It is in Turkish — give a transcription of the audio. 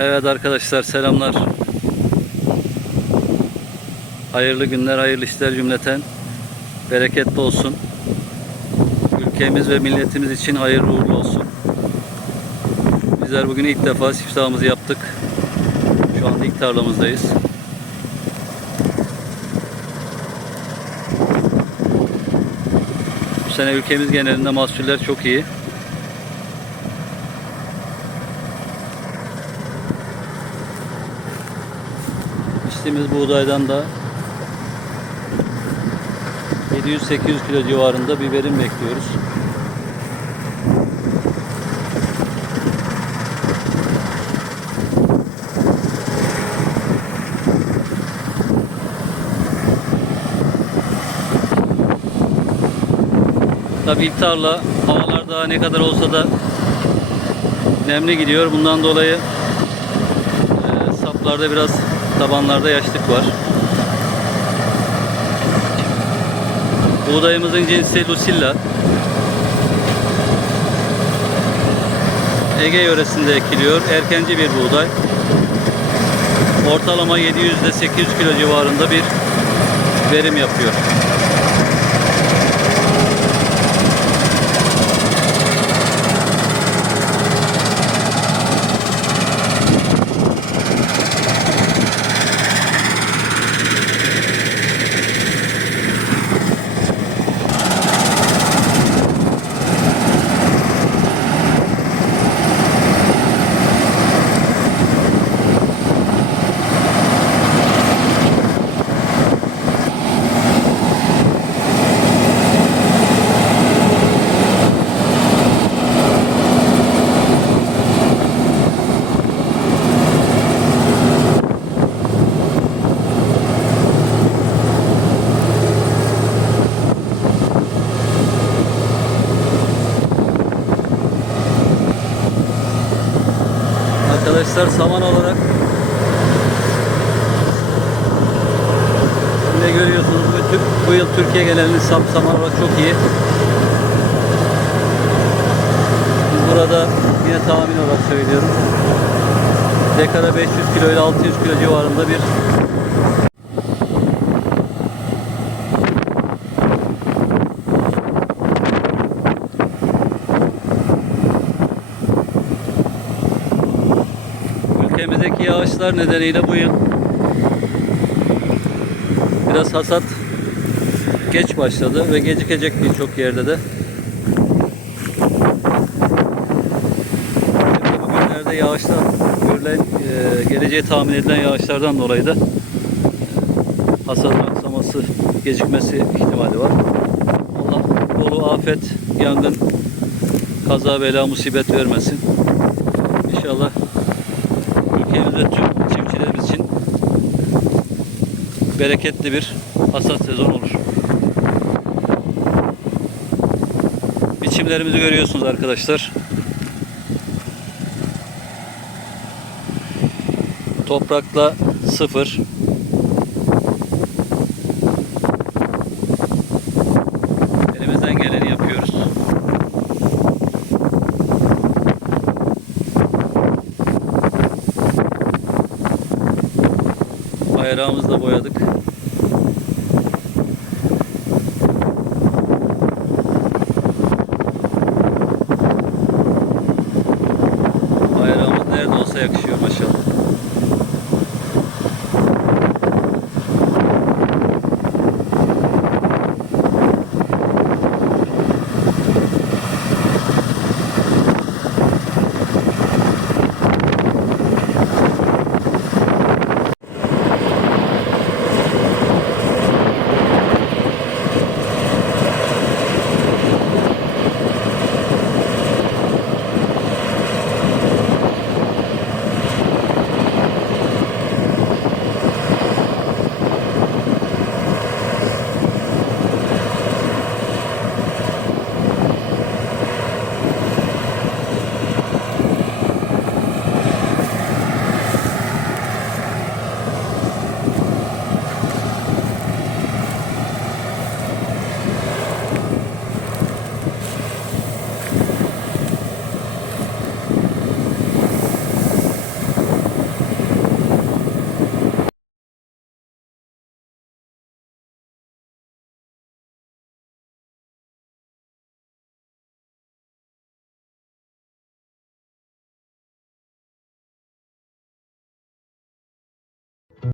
Evet arkadaşlar selamlar. Hayırlı günler, hayırlı işler cümleten. Bereketli olsun. Ülkemiz ve milletimiz için hayırlı uğurlu olsun. Bizler bugün ilk defa siftahımızı yaptık. Şu anda ilk tarlamızdayız. Bu sene ülkemiz genelinde mahsuller çok iyi. İçtiğimiz buğdaydan da 700-800 kilo civarında bir verim bekliyoruz. Tabii ilk tarla havalar daha ne kadar olsa da nemli gidiyor. Bundan dolayı e, saplarda biraz tabanlarda yaşlık var. Buğdayımızın cinsi Lucilla. Ege yöresinde ekiliyor. Erkenci bir buğday. Ortalama 700 ile 800 kilo civarında bir verim yapıyor. Arkadaşlar saman olarak ne görüyorsunuz bu, tür- bu yıl Türkiye genelinde sap saman olarak çok iyi. Burada yine tahmin olarak söylüyorum. Dekara 500 kilo ile 600 kilo civarında bir Ülkemizdeki yağışlar nedeniyle bu yıl biraz hasat geç başladı ve gecikecek birçok yerde de. Bugünlerde yağışlar görülen, e, geleceği tahmin edilen yağışlardan dolayı da e, aksaması, gecikmesi ihtimali var. Allah dolu afet, yangın, kaza, bela, musibet vermesin. İnşallah ülkemiz ve tüm çiftçilerimiz için bereketli bir hasat sezonu olur. Biçimlerimizi görüyorsunuz arkadaşlar. Toprakla sıfır. Bayrağımızı da boyadık.